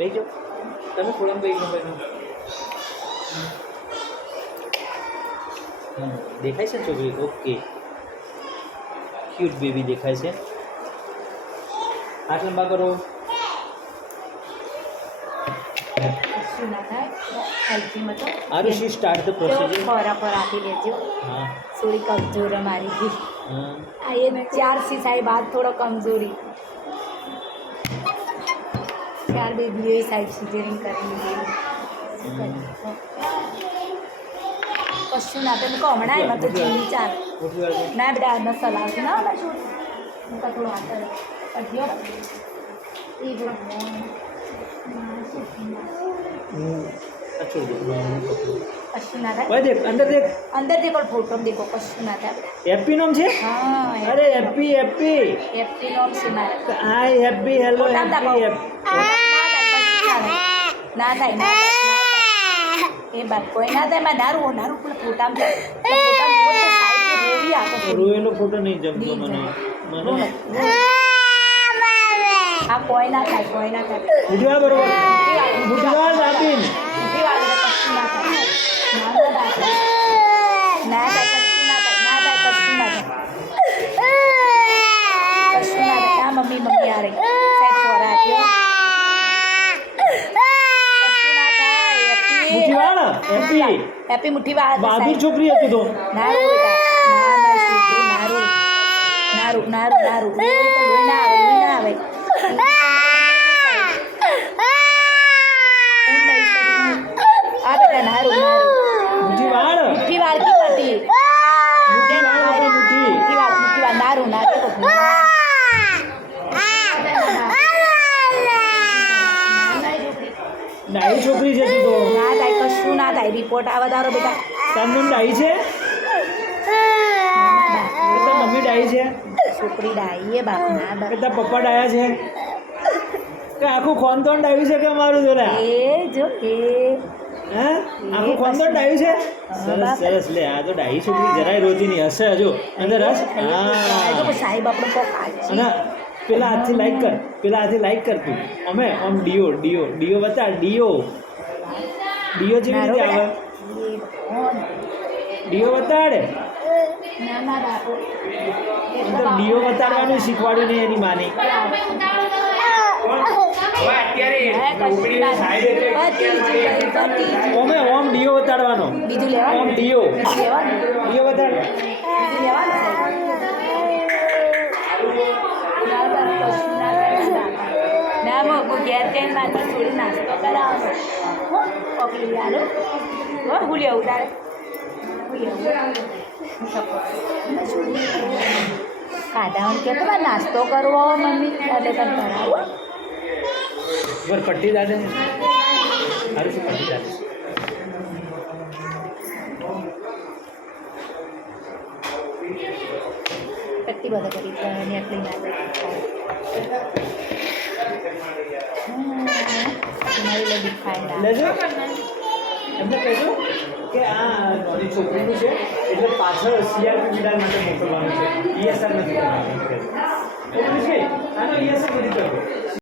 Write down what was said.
બેસી જાઓ તમે થોડા બેસી જાઓ દેખાય છે ને છોકરી ઓકે ક્યુટ બેબી દેખાય છે હાથ લંબા કરો આરુષિ સ્ટાર્ટ ધ પ્રોસિજર ખોરાક આપી લેજો હા થોડી કમજોર મારી भी હા આ ये 4 सी साहिब बात थोड़ा कमजोरी 4 बेबी ये साहिब सीजरिंग करनी है કશું ના તમે કહો હમણાં એમાં તો જીવી ચાલે મોટી વાર ના બેટા આ મસાલા આવશે ના બેટા શું ઉનકા થોડો હાથ અડ્યો એ જો अच्छो કશું ના થાય भाई देख અંદર દેખો ફોટો દેખો કશું ના થાય हैप्पी नाम છે હા अरे हैप्पी हैप्पी એફટી નોમ છે મારે हाय हैप्पी हेलो ફોટામાં हैप्पी દાખવો. ના થાય ના થાય એ બાત કોઈ ના થાય નારું પેલા ફોટામાં સાઈડ રોવી આપો રોયેલો ફોટો નહીં જમતો મને મને આ કોઈ ના થાય ઉઠવા બરોબર ઉઠવા આપીને ઉઠી વાળે કશું ના થાય ના થાય કશું ના થાય આ મમ્મી આ રહી સાહેબ ખોરા આપ્યો કશું ના થાય મુઠ્ઠી વાળ હેપી હેપી મુઠ્ઠી વાળ બહાદુર છોકરી હતી તો નારું બેટા ના છોકરી નારું ના આવે આ બેટા નારું મુઠ્ઠી વાળ મુઠ્ઠી વાળ કી પાટી મુઠ્ઠી વાળ મુઠ્ઠી મુઠ્ઠી વાળ નારું ડાઈ છોકરી છે તું તો ના થાય કશું ના થાય રિપોર્ટ આવે તારો બેટા તારું નામ ડાઈ છે તાર મમ્મી ડાઈ છે છોકરી ડાઈ એ બાપ ના બાપ કે તાર પપ્પા ડાયા છે કે આખું ખોનતોન ડાયું છે કે અમારું જોડે એ જો એ હે આખું ખોનતોન ડાયું છે સરસ સરસ લે આ તો ડાઈ છોકરી જરાય રોતી નહીં હશે હજુ અંદર હસ હા સાહેબ આપણે કોક આજી અને પેલા હાથથી લાઈક કર તું અમે આમ ડીઓ બતાડ ડીઓ જેવી રીતે આવે ડીઓ બતાડ ના ના બાપુ તો ડીઓ બતાડવાનું શીખવાડ્યું નહીં એની માની ઓમે ઓમ ડીઓ બતાડવાનો બીજું લેવાનું ઓમ ડીઓ લેવાનું બતાડ બીજું લેવાનું ના મો ઘેર કઈ મારે થોડી નાસ્તો કરાવો ઓકલી આલો ભૂલી આવું તારે કાઢાવાનું કે તમારે નાસ્તો કરવો મમ્મી એટલે તને કરાવો બર પટ્ટી દાડે સારું શું પટ્ટી દાડે પટ્ટી બધા કરી પણ આટલી ના તમારી લગી ખાઈ લેજો એમને કહેજો કે આ નાની છોકરીનું છે એટલે પાછળ સીઆરપી વિધાન માટે મોકલવાનું છે ઈએસઆર નથી કરવાનું આનો ઈએસઆર નથી કરવો